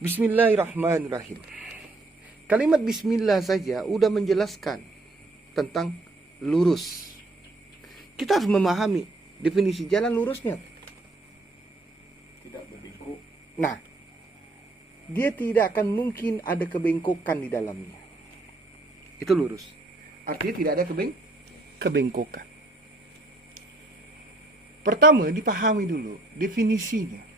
Bismillahirrahmanirrahim. Kalimat bismillah saja udah menjelaskan tentang lurus. Kita harus memahami definisi jalan lurusnya. Tidak berbengkok. Nah, dia tidak akan mungkin ada kebengkokan di dalamnya. Itu lurus. Artinya tidak ada kebengkokan. Pertama, dipahami dulu definisinya.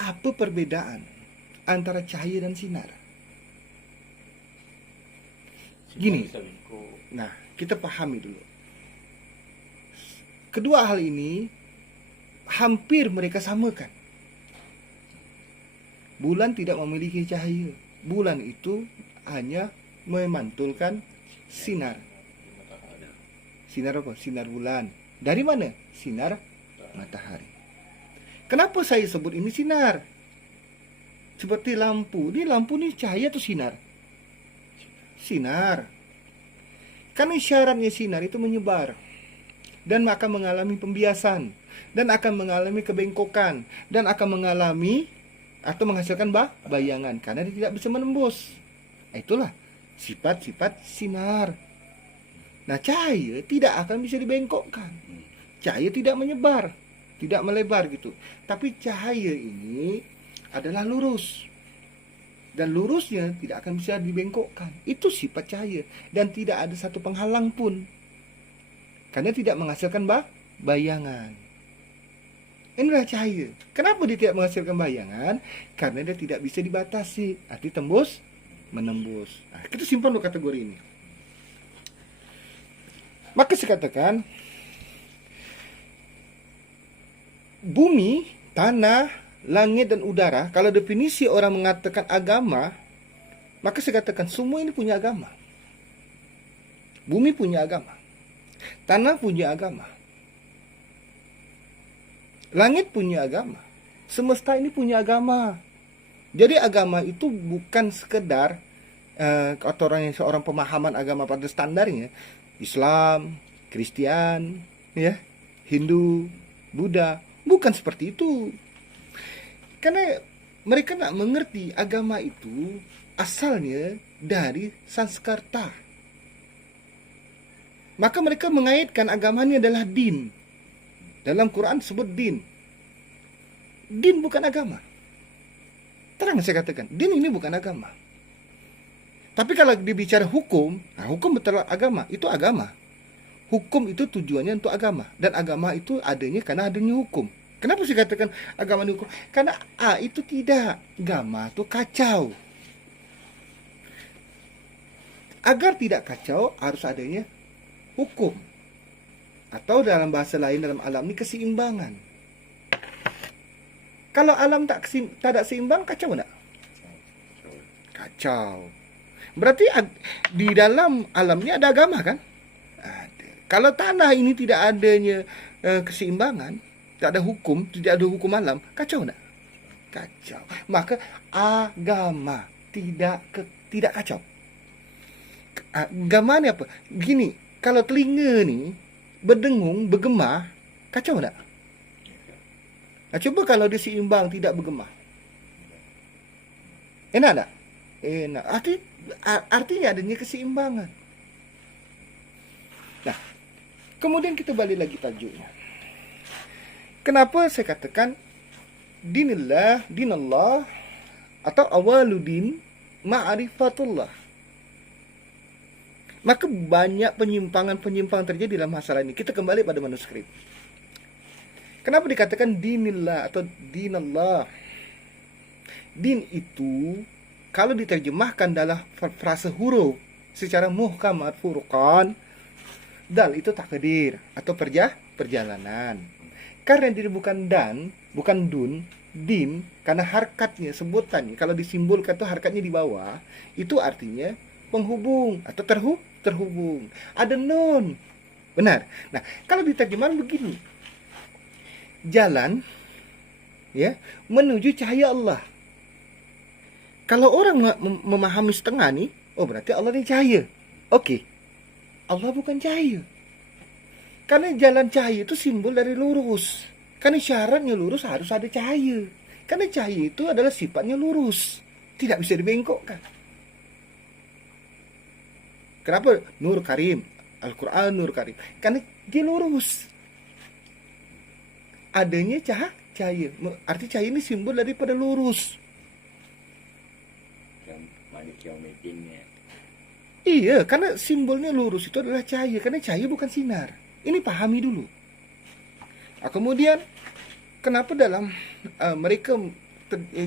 Apa perbedaan antara cahaya dan sinar? Gini. Bisa bengkok. Nah, kita pahami dulu. Kedua hal ini hampir mereka samakan. Bulan tidak memiliki cahaya. Bulan itu hanya memantulkan sinar. Sinar apa? Sinar bulan. Dari mana? Sinar matahari. Kenapa saya sebut ini sinar? Seperti lampu. Ini lampu ini cahaya atau sinar? Sinar. Karena syaratnya sinar itu menyebar. Dan akan mengalami pembiasan. Dan akan mengalami kebengkokan. Dan akan mengalami atau menghasilkan bayangan. Karena dia tidak bisa menembus. Itulah sifat-sifat sinar. Nah, cahaya tidak akan bisa dibengkokkan. Cahaya tidak menyebar, tidak melebar gitu. Tapi cahaya ini adalah lurus. Dan lurusnya tidak akan bisa dibengkokkan. Itu sifat cahaya. Dan tidak ada satu penghalang pun. Karena tidak menghasilkan bayangan. Inilah cahaya. Kenapa dia tidak menghasilkan bayangan? Karena dia tidak bisa dibatasi. Arti tembus, menembus. Nah, kita simpan dulu kategori ini. Maka saya katakan, bumi, tanah, langit dan udara, kalau definisi orang mengatakan agama, maka saya katakan semua ini punya agama. Bumi punya agama. Tanah punya agama. Langit punya agama. Semesta ini punya agama. Jadi agama itu bukan sekedar atau seorang pemahaman agama pada standarnya, Islam, Kristen, ya, Hindu, Buddha. Bukan seperti itu. Karena mereka tak mengerti agama itu asalnya dari Sanskerta. Maka mereka mengaitkan agamanya adalah din. Dalam Quran sebut din. Din bukan agama. Terang saya katakan, din ini bukan agama. Tapi kalau dibicara hukum, nah hukum betul agama, itu agama. Hukum itu tujuannya untuk agama. Dan agama itu adanya karena adanya hukum. Kenapa saya katakan agama dan hukum? Karena itu tidak. Agama itu kacau. Agar tidak kacau, harus adanya hukum. Atau dalam bahasa lain, dalam alam ini keseimbangan. Kalau alam tak ada seimbang, kacau enggak? Kacau. Berarti di dalam alamnya ada agama kan? Ada. Kalau tanah ini tidak adanya keseimbangan, tidak ada hukum, tidak ada hukum alam, kacau enggak? Kacau. Maka agama tidak kacau. Agama ini apa? Gini, kalau telinga nih berdengung, bergema, kacau enggak? Nah, coba kalau dia seimbang, tidak bergema. Enak enggak? Enak. Artinya adanya keseimbangan. Nah, kemudian kita balik lagi tajuknya. Kenapa saya katakan dinallah atau awaludin ma'rifatullah? Maka banyak penyimpangan terjadi dalam masalah ini. Kita kembali pada manuskrip. Kenapa dikatakan dinillah atau dinallah? Din itu kalau diterjemahkan dalam frase huruf secara muhkamat furqan, dal itu takdir atau perjalanan. Karena dia bukan dan, bukan dun, din, karena harkatnya, sebutannya, kalau disimbolkan itu harkatnya di bawah, itu artinya penghubung atau terhubung. Ada nun. Benar. Nah, kalau diterjemahkan begini. Jalan ya menuju cahaya Allah. Kalau orang memahami setengah nih, oh berarti Allah ini cahaya. Oke. Allah bukan cahaya. Karena jalan cahaya itu simbol dari lurus. Karena syaratnya lurus harus ada cahaya. Karena cahaya itu adalah sifatnya lurus, tidak bisa dibengkokkan. Kenapa Nur Karim? Al-Quran Nur Karim. Karena dia lurus. Adanya cahaya. Arti cahaya ini simbol daripada lurus. Malik Yaumiddinnya. Iya, karena simbolnya lurus itu adalah cahaya. Karena cahaya bukan sinar. Ini pahami dulu. Nah, kemudian kenapa dalam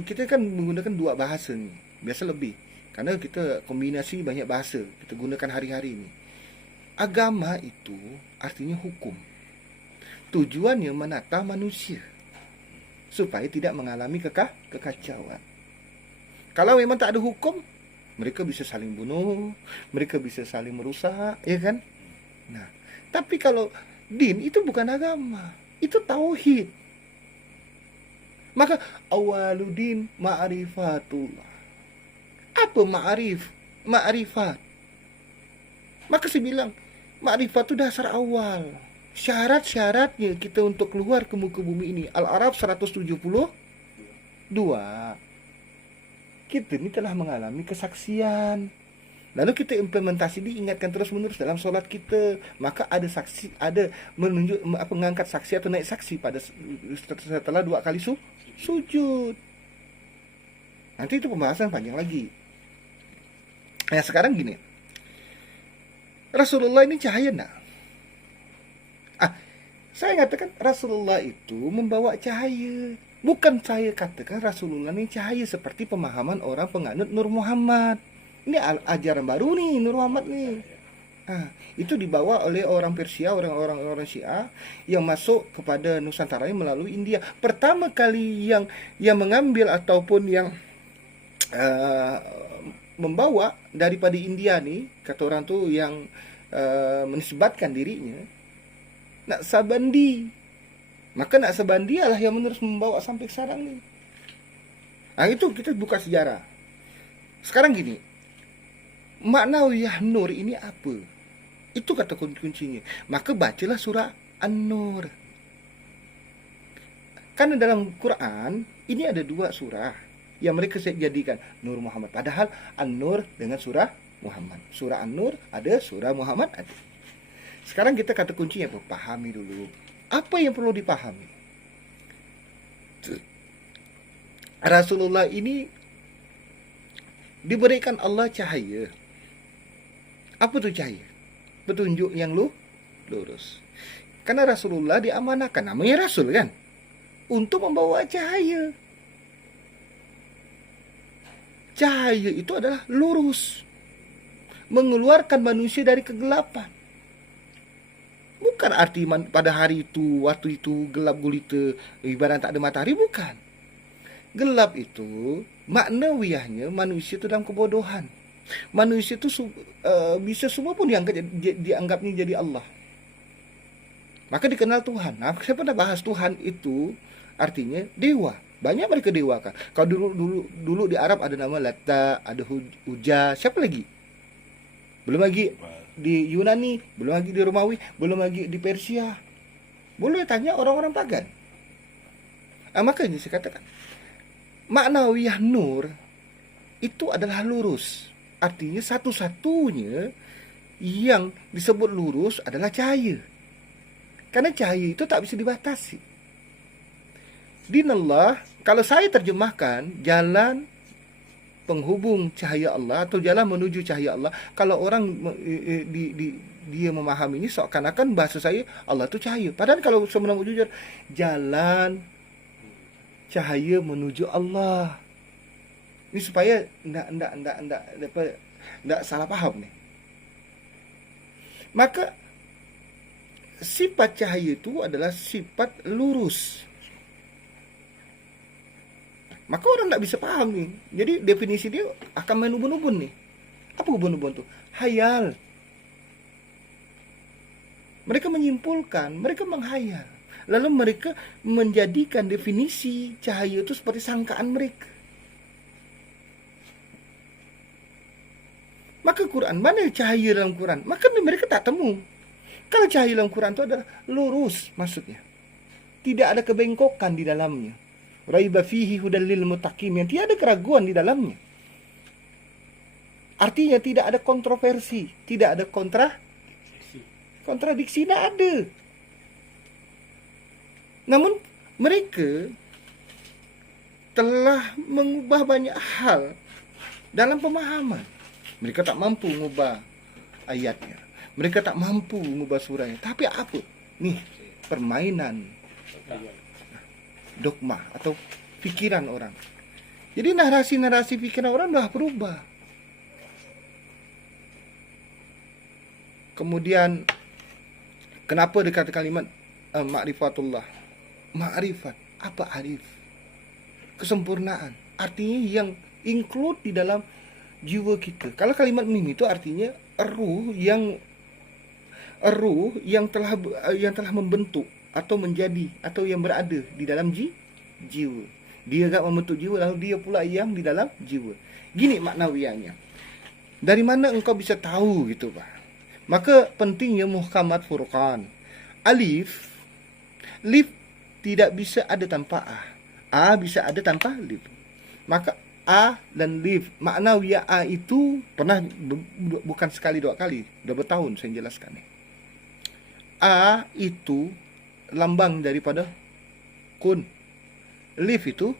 kita kan menggunakan dua bahasa nih. Biasa lebih. Karena kita kombinasi banyak bahasa kita gunakan hari-hari ini. Agama itu artinya hukum. Tujuannya menata manusia supaya tidak mengalami kekacauan. Kalau memang tak ada hukum, mereka bisa saling bunuh, mereka bisa saling merusak, ya kan? Nah, tapi kalau din itu bukan agama, itu tauhid. Maka awaludin ma'rifatullah. Apa ma'rifat? Maka saya bilang, ma'rifat itu dasar awal. Syarat-syaratnya kita untuk keluar ke muka bumi ini. Al-Araf 172. Kita ini telah mengalami kesaksian. Lalu kita implementasi diingatkan terus-menerus dalam solat kita. Maka ada saksi, ada menunjuk mengangkat saksi atau naik saksi pada setelah 2 kali sujud. Nanti itu pembahasan panjang lagi. Nah, sekarang gini. Rasulullah ini cahaya enggak? Saya katakan Rasulullah itu membawa cahaya. Bukan saya katakan Rasulullah ini cahaya seperti pemahaman orang penganut Nur Muhammad. Ini ajaran baru nih, Nur Muhammad nih. Itu dibawa oleh orang Persia, orang Syiah yang masuk kepada Nusantara melalui India. Pertama kali yang mengambil ataupun yang membawa daripada India nih, kata orang tuh yang menisbatkan dirinya Naqsabandi. Maka Naqsabandi lah yang menerus membawa sampai sekarang nih. Nah, itu kita buka sejarah. Sekarang gini, maknawiyah nur ini apa? Itu kata kuncinya. Maka bacalah surah An-Nur. Karena dalam Quran ini ada 2 surah yang mereka jadikan Nur Muhammad. Padahal An-Nur dengan surah Muhammad. Surah An-Nur ada, surah Muhammad ada. Sekarang kita kata kuncinya apa? Pahami dulu. Apa yang perlu dipahami? Rasulullah ini diberikan Allah cahaya. Apa itu cahaya? Petunjuk yang lurus. Karena Rasulullah diamanahkan, namanya Rasul kan, untuk membawa cahaya. Cahaya itu adalah lurus, mengeluarkan manusia dari kegelapan. Bukan arti pada hari itu, waktu itu gelap gulita, ibarat tak ada matahari, bukan. Gelap itu maknawiyahnya manusia itu dalam kebodohan. Manusia itu bisa semua pun dianggapnya jadi Allah. Maka dikenal Tuhan. Nah, saya pernah bahas Tuhan itu artinya dewa. Banyak mereka dewa kan. Kalau dulu di Arab ada nama Lata, ada Uja, siapa lagi? Belum lagi di Yunani, belum lagi di Romawi, belum lagi di Persia. Boleh tanya orang-orang pagan. Makanya saya katakan maknawiyah nur itu adalah lurus. Artinya satu-satunya yang disebut lurus adalah cahaya. Karena cahaya itu tak bisa dibatasi. Dinallah, kalau saya terjemahkan jalan penghubung cahaya Allah atau jalan menuju cahaya Allah. Kalau orang dia memahami ini seakan-akan bahasa saya Allah itu cahaya. Padahal kalau sebenarnya jujur, jalan cahaya menuju Allah. Ini supaya enggak salah paham nih. Maka sifat cahaya itu adalah sifat lurus. Maka orang tak bisa paham nih. Jadi definisi dia akan main ubun-ubun nih. Apa ubun-ubun tuh? Hayal. Mereka menyimpulkan, mereka menghayal. Lalu mereka menjadikan definisi cahaya itu seperti sangkaan mereka. Maka Quran, mana cahaya dalam Quran? Maka mereka tak temu. Kalau cahaya dalam Quran itu adalah lurus maksudnya. Tidak ada kebengkokan di dalamnya. raiba fihi hudal lil muttaqin, yang tiada keraguan di dalamnya. Artinya tidak ada kontroversi, tidak ada kontradiksi, tidak ada. Namun mereka telah mengubah banyak hal dalam pemahaman. Mereka tak mampu mengubah ayatnya, mereka tak mampu mengubah surahnya. Tapi apa? Nih, permainan dogma atau pikiran orang. Jadi narasi-narasi pikiran orang dah berubah. Kemudian kenapa dikata kalimat ma'rifatullah? Ma'rifat, apa arif? Kesempurnaan. Artinya yang include di dalam jiwa kita. Kalau kalimat mim itu artinya ruh yang telah membentuk atau menjadi atau yang berada di dalam jiwa. Dia agak membentuk jiwa, lalu dia pula yang di dalam jiwa. Gini maknawiannya. Dari mana engkau bisa tahu gitu, Pak? Maka pentingnya muhkamat furqan. Alif, lif tidak bisa ada tanpa a. A bisa ada tanpa lif. Maka a dan lif, maknawiyah a itu pernah bukan sekali dua kali, udah bertahun saya jelaskan. A itu lambang daripada kun. Lif itu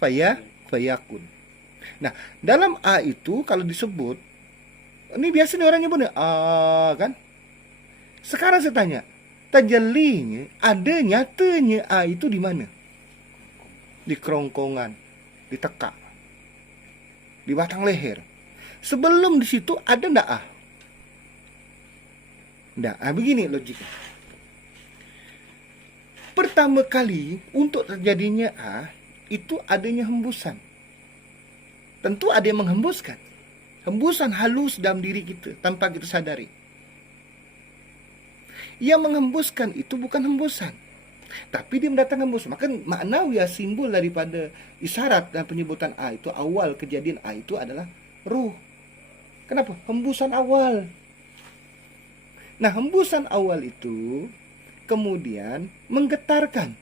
fayakun. Nah, dalam a itu kalau disebut, ini biasanya orang nyebutnya a kan. Sekarang saya tanya, tajallinya ada nyatanya a itu di mana? Di kerongkongan, di tekak, di batang leher. Sebelum di situ ada ndak a? Ndak. Begini logiknya. Pertama kali untuk terjadinya a itu adanya hembusan. Tentu ada yang menghembuskan. Hembusan halus dalam diri kita tanpa kita sadari. Yang menghembuskan itu bukan hembusan, tapi dia mendatangkan hembusan. Maka maknawi simbol daripada isyarat dan penyebutan A itu, awal kejadian A itu adalah ruh. Kenapa? Hembusan awal. Nah, hembusan awal itu kemudian menggetarkan.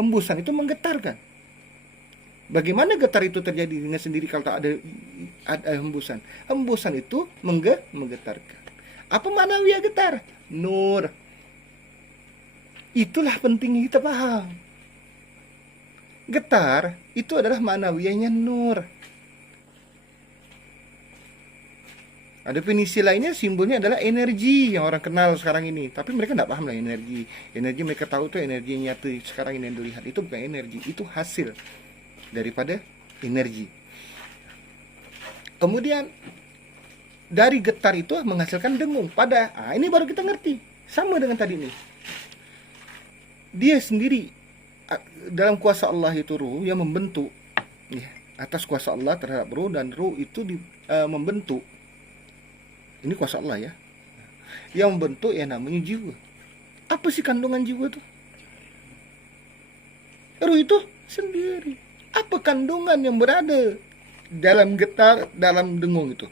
Hembusan itu menggetarkan. Bagaimana getar itu terjadi dengan sendiri kalau tak ada hembusan? Hembusan itu menggetarkan. Apa maknawiyah getar? Nur. Itulah pentingnya kita paham. Getar itu adalah maknawiyahnya nur. Ada definisi lainnya, simbolnya adalah energi yang orang kenal sekarang ini. Tapi mereka tidak paham lah energi. Energi mereka tahu itu energi yang nyata sekarang ini yang dilihat. Itu bukan energi, itu hasil daripada energi. Kemudian dari getar itu menghasilkan dengung. Ini baru kita ngerti. Sama dengan tadi nih. Dia sendiri dalam kuasa Allah itu ruh yang membentuk. Ya, atas kuasa Allah terhadap ruh, dan ruh itu membentuk. Ini kuasa Allah ya. Yang membentuk yang namanya jiwa. Apa sih kandungan jiwa itu? Ruh itu sendiri. Apa kandungan yang berada dalam getar, dalam dengung itu?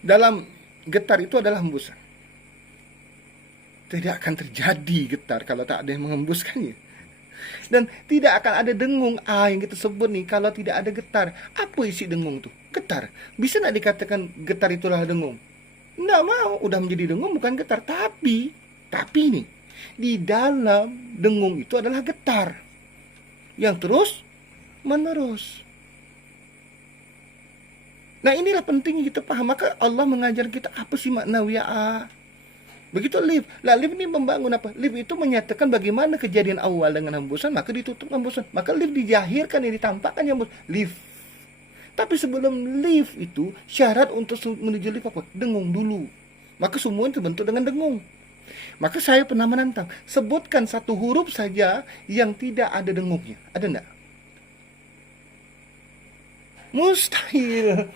Dalam getar itu adalah hembusan. Tidak akan terjadi getar kalau tak ada yang menghembuskannya. Dan tidak akan ada dengung yang kita sebut nih kalau tidak ada getar. Apa isi dengung tuh? Getar. Bisa tak dikatakan getar itulah dengung? Nggak mau. Udah menjadi dengung bukan getar. Tapi nih, di dalam dengung itu adalah getar yang terus menerus. Nah, inilah pentingnya kita paham. Maka Allah mengajar kita apa sih maknawiyah a. Begitu lift. Lift ini membangun apa? Lift itu menyatakan bagaimana kejadian awal dengan hembusan, maka ditutup hembusan. Maka lift dijahirkan, yang ditampakkan yang lift. Tapi sebelum lift itu, syarat untuk menuju lift apa? Dengung dulu. Maka semua itu terbentuk dengan dengung. Maka saya pernah menantang, sebutkan satu huruf saja yang tidak ada dengungnya. Ada enggak? Mustahil.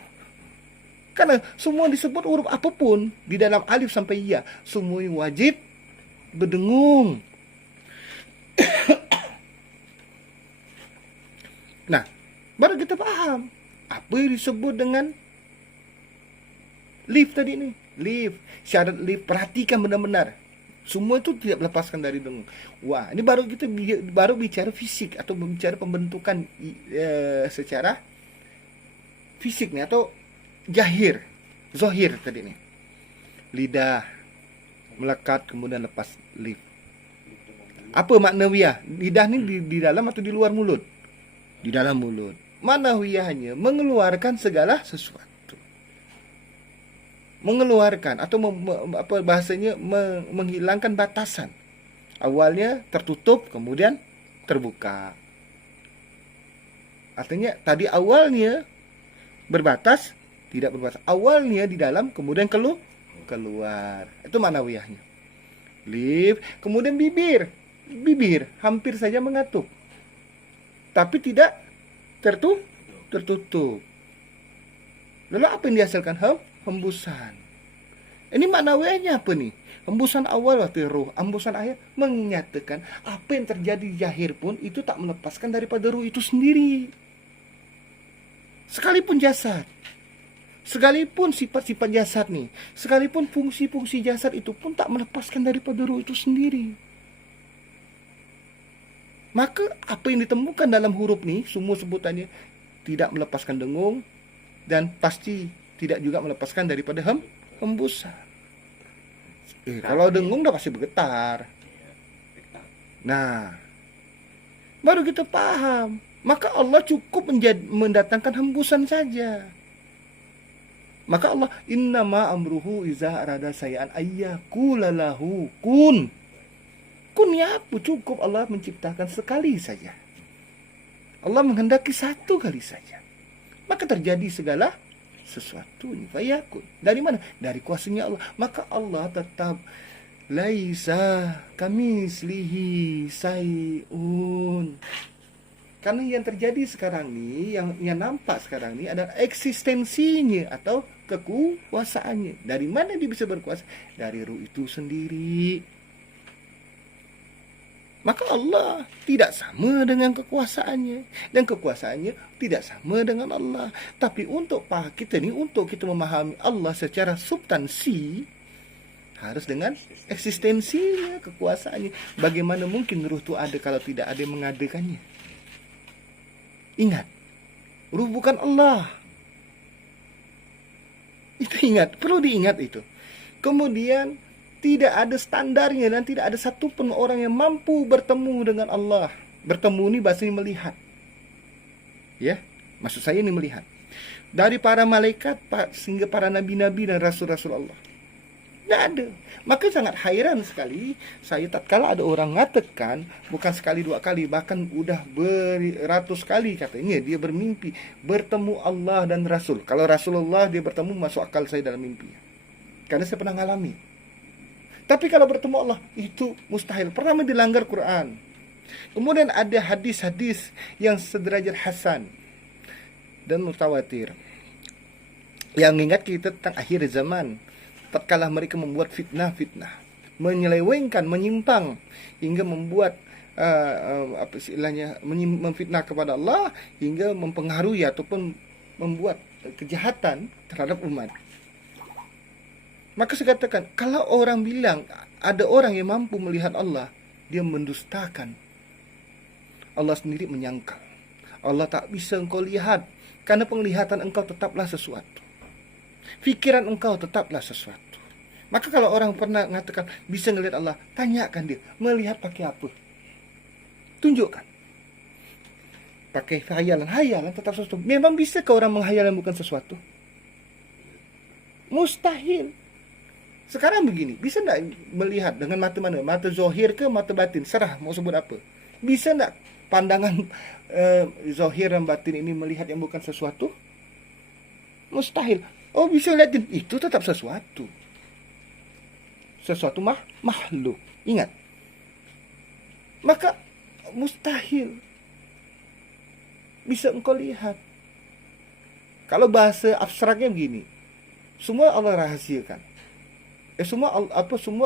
Karena semua disebut huruf apapun di dalam alif sampai ya, semuanya wajib berdengung. Nah, baru kita paham apa yang disebut dengan lift tadi nih. Lift, syarat lift, perhatikan benar-benar. Semua itu tidak melepaskan dari dengung. Wah, ini baru kita baru bicara fisik atau bicara pembentukan secara fisik nih atau zohir tadi nih. Lidah melekat kemudian lepas lip. Apa maknawiyah? Lidah ini di dalam atau di luar mulut? Di dalam mulut. Maknawiyahnya mengeluarkan segala sesuatu. Mengeluarkan atau apa bahasanya menghilangkan batasan. Awalnya tertutup, kemudian terbuka. Artinya tadi awalnya berbatas, tidak berbatas. Awalnya di dalam, kemudian keluar. Itu maknawiyahnya. Lip, kemudian bibir. Bibir hampir saja mengatup. Tapi tidak tertutup. Lalu apa yang dihasilkan? Hembusan. Ini maknawiyahnya apa nih? Hembusan awal waktu ruh, hembusan akhir menyatakan apa yang terjadi zahir pun itu tak melepaskan daripada ruh itu sendiri. Sekalipun jasad, sekalipun sifat-sifat jasad nih, sekalipun fungsi-fungsi jasad itu pun tak melepaskan daripada ruh itu sendiri. Maka apa yang ditemukan dalam huruf nih, semua sebutannya tidak melepaskan dengung dan pasti tidak juga melepaskan daripada hembusan. Kalau dengung udah pasti bergetar. Nah, baru kita paham. Maka Allah cukup mendatangkan hembusan saja. Maka Allah innama amruhu iza arada sayaan ayyakula lahu kun. Kun ya apa? Cukup Allah menciptakan sekali saja. Allah menghendaki satu kali saja. Maka terjadi segala sesuatu ini fayakun. Dari mana? Dari kuasanya Allah. Maka Allah tetap laisa kamislihi sayun. Karena yang terjadi sekarang ini, yang nampak sekarang ini adalah eksistensinya atau kekuasaannya. Dari mana dia bisa berkuasa? Dari ruh itu sendiri. Maka Allah tidak sama dengan kekuasaannya. Dan kekuasaannya tidak sama dengan Allah. Tapi untuk kita memahami Allah secara substansi, harus dengan eksistensinya, kekuasaannya. Bagaimana mungkin ruh itu ada kalau tidak ada yang mengadakannya? Ingat, ruh bukan Allah. Itu ingat, perlu diingat itu. Kemudian tidak ada standarnya dan tidak ada satupun orang yang mampu bertemu dengan Allah. Bertemu ini bahasanya melihat. Ya, maksud saya ini melihat. Dari para malaikat sehingga para nabi-nabi dan rasul-rasul Allah. Tidak ada. Maka sangat hairan sekali saya tatkala ada orang mengatakan bukan sekali dua kali, bahkan udah beratus kali katanya dia bermimpi bertemu Allah dan Rasul. Kalau Rasulullah dia bertemu masuk akal saya dalam mimpi. Karena saya pernah ngalami. Tapi kalau bertemu Allah itu mustahil. Pertama dilanggar Quran. Kemudian ada hadis-hadis yang sederajat hasan dan mutawatir yang mengingat kita tentang akhir zaman. Tatkala mereka membuat fitnah-fitnah, menyelewengkan, menyimpang hingga membuat memfitnah kepada Allah hingga mempengaruhi ataupun membuat kejahatan terhadap umat. Maka saya katakan, kalau orang bilang ada orang yang mampu melihat Allah, dia mendustakan. Allah sendiri menyangkal. Allah tak bisa engkau lihat, karena penglihatan engkau tetaplah sesuatu. Fikiran engkau tetaplah sesuatu. Maka kalau orang pernah mengatakan bisa melihat Allah, tanyakan dia, melihat pakai apa? Tunjukkan. Pakai hayalan tetap sesuatu. Memang bisa ke orang menghayalan bukan sesuatu? Mustahil. Sekarang begini, bisa enggak melihat dengan mata mana? Mata zohir ke mata batin? Serah mau sebut apa. Bisa enggak pandangan zohir dan batin ini melihat yang bukan sesuatu? Mustahil. Oh, bisa lihat itu tetap sesuatu. Sesuatu makhluk. Ingat. Maka mustahil bisa engkau lihat. Kalau bahasa abstraknya begini, semua Allah rahasiakan. Semua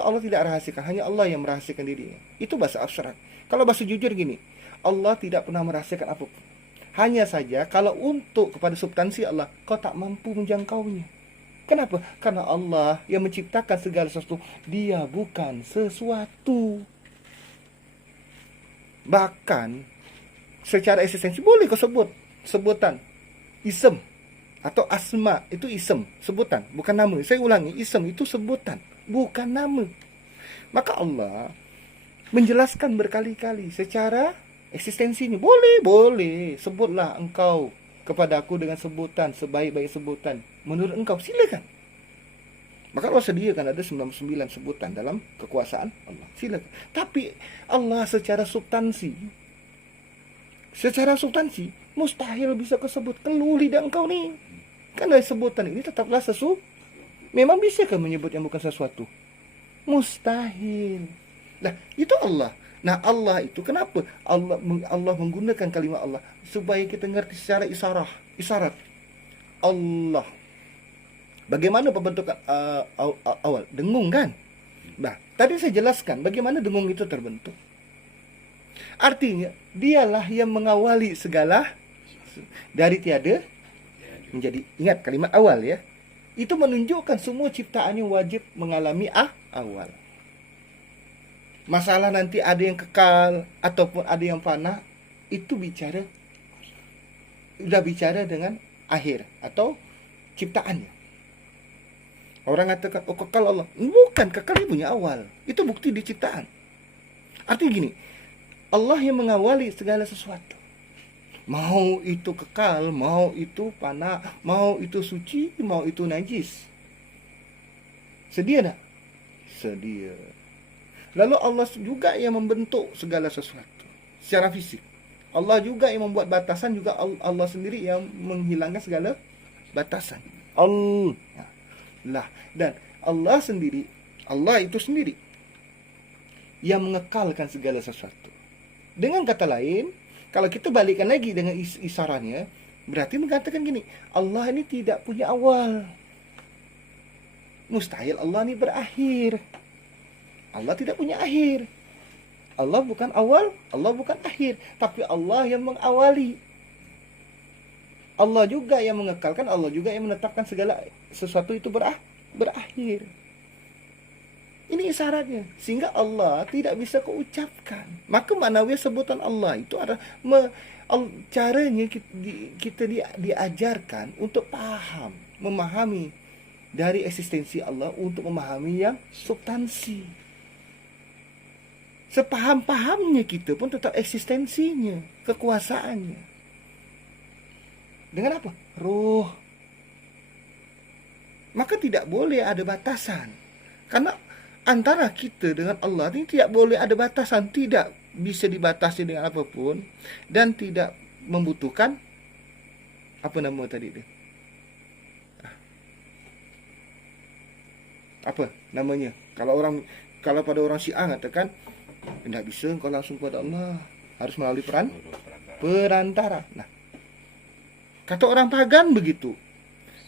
Allah tidak rahasiakan, hanya Allah yang merahasiakan dirinya. Itu bahasa abstrak. Kalau bahasa jujur gini, Allah tidak pernah merahasiakan apapun. Hanya saja kalau untuk kepada substansi Allah, kau tak mampu menjangkaunya. Kenapa? Karena Allah yang menciptakan segala sesuatu. Dia bukan sesuatu. Bahkan secara eksistensi boleh kau sebut sebutan isem atau asma, itu isem, sebutan, bukan nama. Saya ulangi, isem itu sebutan, bukan nama. Maka Allah menjelaskan berkali-kali secara eksistensinya. Boleh sebutlah engkau kepada aku dengan sebutan sebaik-baik sebutan menurut engkau, silakan. Maka Allah sediakan ada 99 sebutan dalam kekuasaan Allah, silakan. Tapi Allah secara substansi mustahil bisa kesebut keluh lidah engkau nih. Karena sebutan ini tetaplah sesuatu. Memang bisakah menyebut yang bukan sesuatu? Mustahil. Nah, itu Allah. Nah, Allah itu kenapa Allah menggunakan kalimat Allah supaya kita ngerti secara isyarat. Allah. Bagaimana pembentukan awal? Dengung kan? Nah, tadi saya jelaskan bagaimana dengung itu terbentuk. Artinya, dialah yang mengawali segala dari tiada menjadi. Ingat kalimat awal ya. Itu menunjukkan semua ciptaannya wajib mengalami awal. Masalah nanti ada yang kekal ataupun ada yang fana, itu sudah bicara dengan akhir atau ciptaannya. Orang katakan, oh kekal Allah. Bukan, kekal punya awal. Itu bukti di ciptaan. Artinya gini, Allah yang mengawali segala sesuatu. Mau itu kekal, mau itu fana, mau itu suci, mau itu najis. Sedia tak? Sedia. Lalu Allah juga yang membentuk segala sesuatu secara fisik. Allah juga yang membuat batasan, juga Allah sendiri yang menghilangkan segala batasan. Allah. Dan Allah itu sendiri yang mengekalkan segala sesuatu. Dengan kata lain, kalau kita balikkan lagi dengan isarannya, berarti mengatakan gini, Allah ini tidak punya awal. Mustahil Allah ini berakhir. Allah tidak punya akhir. Allah bukan awal, Allah bukan akhir, tapi Allah yang mengawali. Allah juga yang mengekalkan, Allah juga yang menetapkan segala sesuatu itu berakhir. Ini isyaratnya, sehingga Allah tidak bisa keucapkan. Maka manawi sebutan Allah itu adalah caranya kita diajarkan untuk paham, memahami dari eksistensi Allah untuk memahami yang substansi. Sepaham-pahamnya kita pun tetap eksistensinya, kekuasaannya. Dengan apa? Ruh. Maka tidak boleh ada batasan. Karena antara kita dengan Allah ini tidak boleh ada batasan. Tidak bisa dibatasi dengan apapun. Dan tidak membutuhkan, apa nama tadi dia? Apa namanya? Kalau pada orang Syiah katakan, tidak bisa engkau langsung kepada Allah, harus melalui perantara. Nah, kata orang pagan begitu.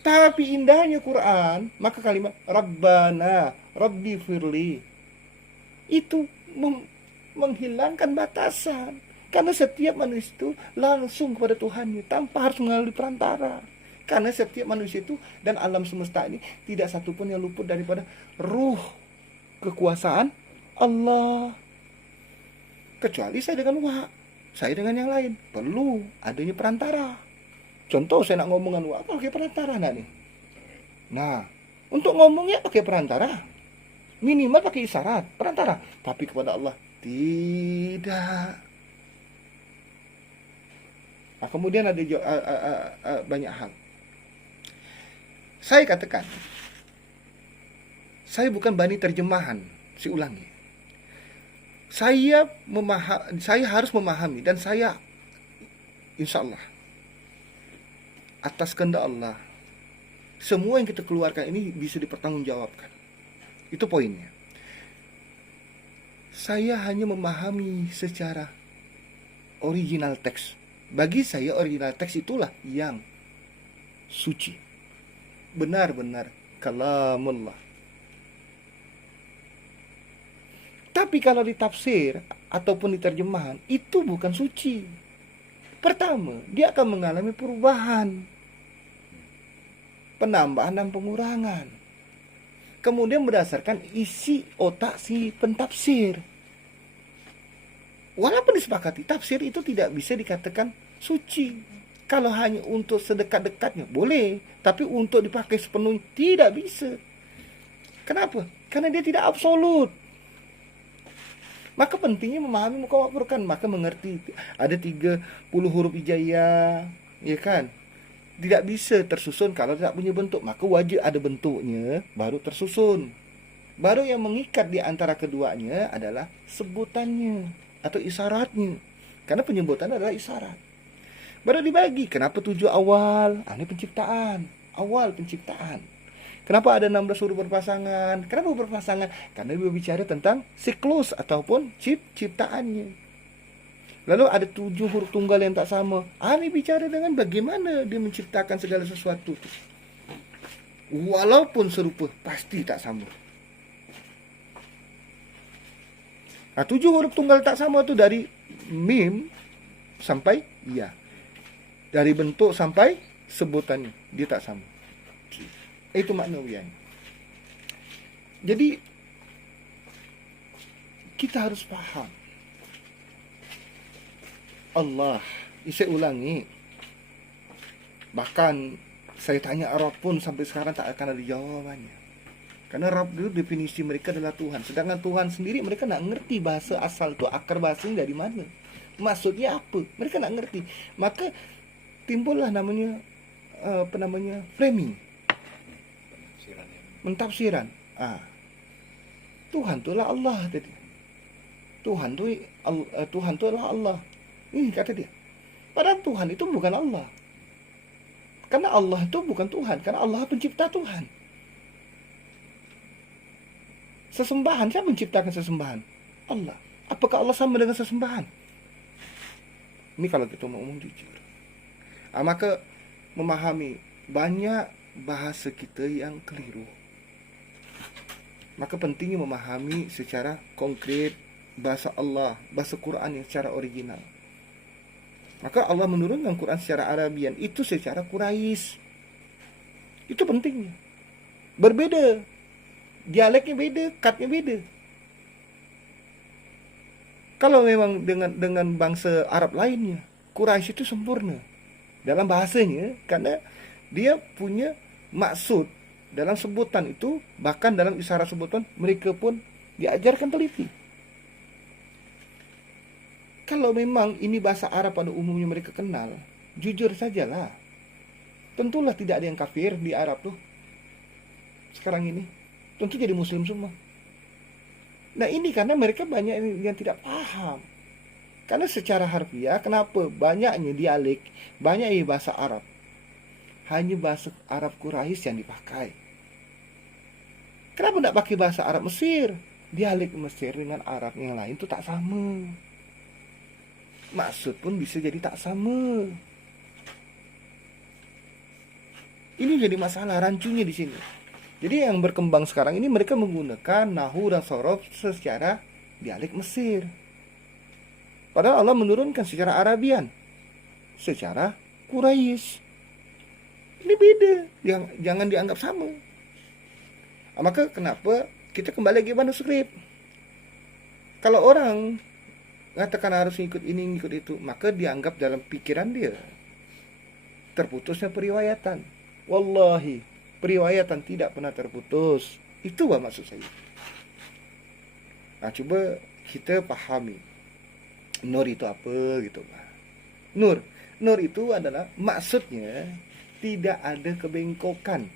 Tapi indahnya Quran, maka kalimat Rabbana, Rabbi firli, itu menghilangkan batasan. Karena setiap manusia itu langsung kepada Tuhannya, tanpa harus melalui perantara. Karena setiap manusia itu dan alam semesta ini tidak satupun yang luput daripada ruh kekuasaan Allah. Kecuali saya dengan saya dengan yang lain perlu adanya perantara. Contoh saya nak ngomong dengan pakai perantara nih. Nah, untuk ngomongnya pakai perantara. Minimal pakai isyarat, perantara. Tapi kepada Allah tidak. Nah, kemudian ada banyak hal. Saya katakan, saya bukan bani terjemahan, saya ulangi. Saya harus memahami, dan saya insya Allah atas kehendak Allah semua yang kita keluarkan ini bisa dipertanggungjawabkan. Itu poinnya. Saya hanya memahami secara original teks. Bagi saya original teks itulah yang suci, benar-benar kalamullah. Tapi kalau ditafsir ataupun diterjemahan, itu bukan suci. Pertama, dia akan mengalami perubahan. penambahan dan pengurangan. Kemudian berdasarkan isi otak si pentafsir. Walaupun disepakati tafsir itu tidak bisa dikatakan suci. Kalau hanya untuk sedekat-dekatnya boleh, tapi untuk dipakai sepenuhnya tidak bisa. Kenapa? Karena dia tidak absolut. Maka pentingnya memahami muqawamat Furqan, maka mengerti ada 30 huruf hijaiyah, ya kan? Tidak bisa tersusun kalau tidak punya bentuk, maka wajib ada bentuknya baru tersusun. Baru yang mengikat di antara keduanya adalah sebutannya atau isyaratnya. Karena penyebutan adalah isyarat. Baru dibagi. Kenapa 7 awal? Ini penciptaan. Awal penciptaan. Kenapa ada 16 huruf berpasangan? Kenapa berpasangan? Karena dia berbicara tentang siklus ataupun ciptaannya. Lalu ada 7 huruf tunggal yang tak sama. Ini bicara dengan bagaimana dia menciptakan segala sesuatu. Walaupun serupa, pasti tak sama. 7 huruf tunggal tak sama itu dari mim sampai ya. Dari bentuk sampai sebutannya dia tak sama. Itu maknawiyan. Jadi kita harus paham Allah. Saya ulangi. Bahkan saya tanya Arab pun sampai sekarang tak akan ada jawabannya. Karena Arab dulu definisi mereka adalah Tuhan. Sedangkan Tuhan sendiri mereka tak ngerti bahasa asal itu, akar bahasanya dari mana. Maksudnya apa? Mereka tak ngerti. Maka timbullah namanya framing, mentafsiran. Tuhan itulah Allah tadi. Tuhan itu adalah Allah. Ini kata dia. Padahal Tuhan itu bukan Allah. Karena Allah itu bukan Tuhan. Karena Allah pencipta Tuhan. Sesembahan, siapa menciptakan sesembahan? Allah. Apakah Allah sama dengan sesembahan? Ini kalau kita mau ngomong jujur. Maka memahami banyak bahasa kita yang keliru. Maka pentingnya memahami secara konkret bahasa Allah, bahasa Quran yang secara original. Maka Allah menurunkan Quran secara Arabian, itu secara Quraisy. Itu pentingnya. Berbeda. Dialeknya beda, katnya beda. Kalau memang dengan bangsa Arab lainnya, Quraisy itu sempurna dalam bahasanya, karena dia punya maksud dalam sebutan itu, bahkan dalam isyarat sebutan mereka pun diajarkan teliti. Kalau memang ini bahasa Arab pada umumnya mereka kenal, jujur sajalah, tentulah tidak ada yang kafir di Arab tuh sekarang ini, tentu jadi muslim semua. Nah ini karena mereka banyak yang tidak paham. Karena secara harfiah, kenapa banyaknya dialek, banyaknya bahasa Arab, hanya bahasa Arab Quraisy yang dipakai. Kenapa tidak pakai bahasa Arab Mesir? Dialek Mesir dengan Arab yang lain itu tak sama. Maksud pun bisa jadi tak sama. Ini jadi masalah rancunya di sini. Jadi yang berkembang sekarang ini mereka menggunakan nahu dan sorof secara dialek Mesir. Padahal Allah menurunkan secara Arabian, secara Quraisy. Ini beda, jangan dianggap sama. Maka kenapa kita kembali ke manuskrip? Kalau orang mengatakan harus ikut ini, ikut itu, maka dianggap dalam pikiran dia terputusnya periwayatan. Wallahi, periwayatan tidak pernah terputus. Itu maksud saya. Coba kita pahami nur itu apa gitu. Nur itu adalah maksudnya tidak ada kebengkokan.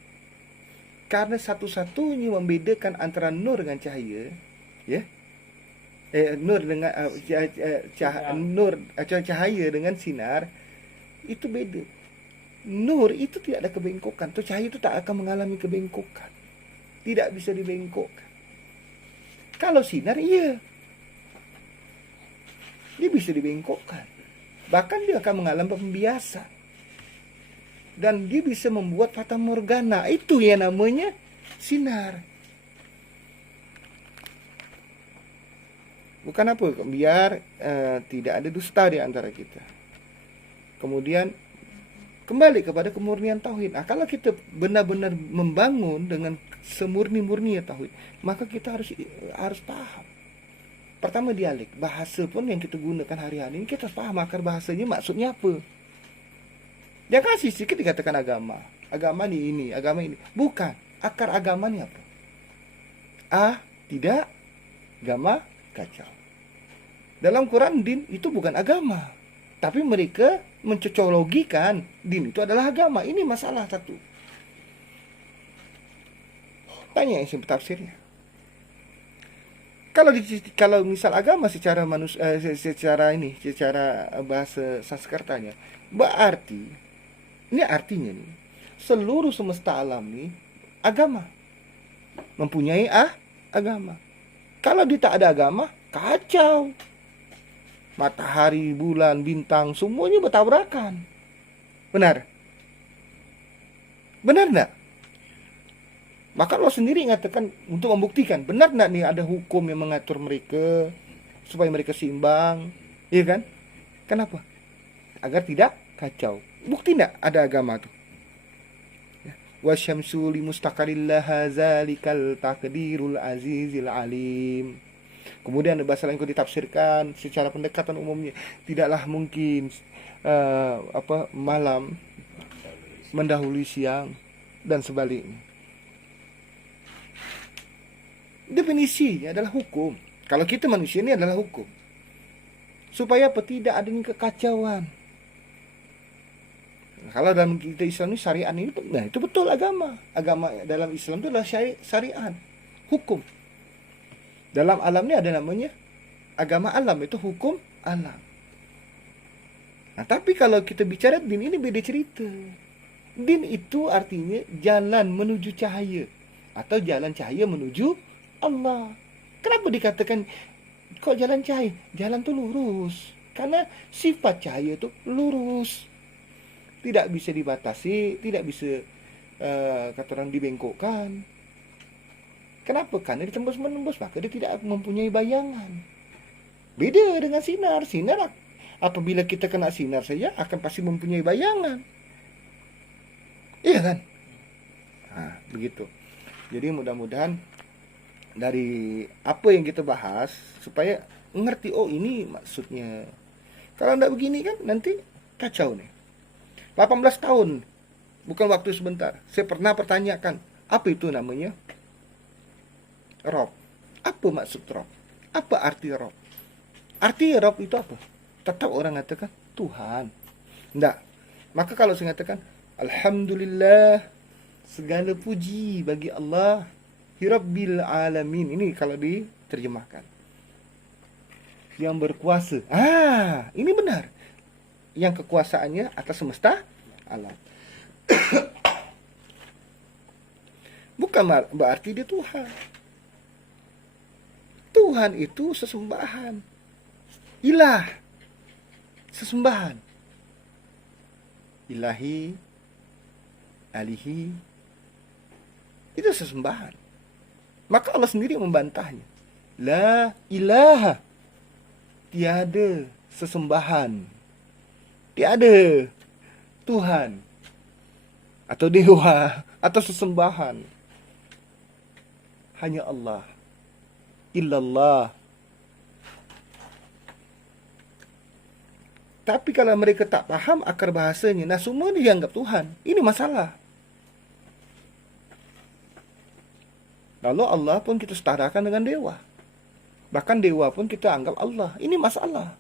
Karena satu-satunya membedakan antara nur dengan cahaya, ya. Nur dengan cahaya dengan sinar itu beda. Nur itu tidak ada kebengkokan. Tuh cahaya itu tak akan mengalami kebengkokan. Tidak bisa dibengkokkan. Kalau sinar iya. Dia bisa dibengkokkan. Bahkan dia akan mengalami pembiasan. Dan dia bisa membuat fata morgana. Itu yang namanya sinar. Bukan apa, biar tidak ada dusta di antara kita. Kemudian Kembali kepada kemurnian tauhid. Nah, kalau kita benar-benar membangun dengan semurni-murninya tauhid, maka kita harus paham. Pertama dialek, bahasa pun yang kita gunakan hari-hari ini kita harus paham akar bahasanya maksudnya apa. Jangan sedikit dikatakan agama. Agama ini, agama ini. Bukan, akar agama ini apa? Tidak, agama kacau. Dalam Quran din itu bukan agama. Tapi mereka mencocologikan din itu adalah agama. Ini masalah satu. Tanya yang tafsirnya. Kalau misal agama secara secara bahasa Sanskertanya, berarti ini artinya nih, seluruh semesta alam nih agama. Mempunyai agama. Kalau dia tak ada agama, kacau. Matahari, bulan, bintang, semuanya bertabrakan. Benar? Benar enggak? Maka Allah sendiri mengatakan untuk membuktikan, benar enggak nih ada hukum yang mengatur mereka supaya mereka seimbang, iya kan? Kenapa? Agar tidak kacau. Bukti enggak ada agama tuh? Wasyamsu limustaqarril laha zalikal taqdirul azizil alim. Kemudian bahasa lain kalau ditafsirkan secara pendekatan umumnya, tidaklah mungkin malam mendahului siang dan sebaliknya. Definisinya adalah hukum. Kalau kita manusia ini adalah hukum. Supaya apa? Tidak adanya kekacauan. Kalau dalam kita Islam ini syariat ini, nah itu betul agama. Agama dalam Islam itu adalah syariat, hukum. Dalam alam ini ada namanya agama alam, itu hukum alam. Nah, tapi kalau kita bicara din ini beda cerita. Din itu artinya jalan menuju cahaya atau jalan cahaya menuju Allah. Kenapa dikatakan kok jalan cahaya? Jalan itu lurus. Karena sifat cahaya itu lurus. Tidak bisa dibatasi, tidak bisa kata orang dibengkokkan. Kenapa? Karena ditembus-menembus, maka dia tidak mempunyai bayangan. Beda dengan sinar. Sinar apabila kita kena sinar saja akan pasti mempunyai bayangan. Iya kan? Nah, begitu. Jadi mudah-mudahan dari apa yang kita bahas supaya ngerti, oh ini maksudnya. Kalau enggak begini kan nanti kacau nih. 18 tahun bukan waktu sebentar. Saya pernah pertanyakan, apa itu namanya? Rob. Apa maksud Rob? Apa arti Rob? Arti Rob itu apa? Tetap orang katakan Tuhan. Enggak. Maka kalau saya katakan alhamdulillah, segala puji bagi Allah, Rabbil alamin. Ini kalau diterjemahkan. Yang berkuasa. Ini benar. Yang kekuasaannya atas semesta alam. Bukan berarti dia Tuhan. Tuhan itu sesembahan. Ilah. Sesembahan. Ilahi. Alihi. Itu sesembahan. Maka Allah sendiri membantahnya. La ilaha. Tiada sesembahan. Tiada Tuhan atau dewa atau sesembahan. Hanya Allah. Illallah. Tapi kalau mereka tak paham akar bahasanya, nah semua dianggap Tuhan. Ini masalah. Lalu Allah pun kita setarakan dengan dewa. Bahkan dewa pun kita anggap Allah. Ini masalah.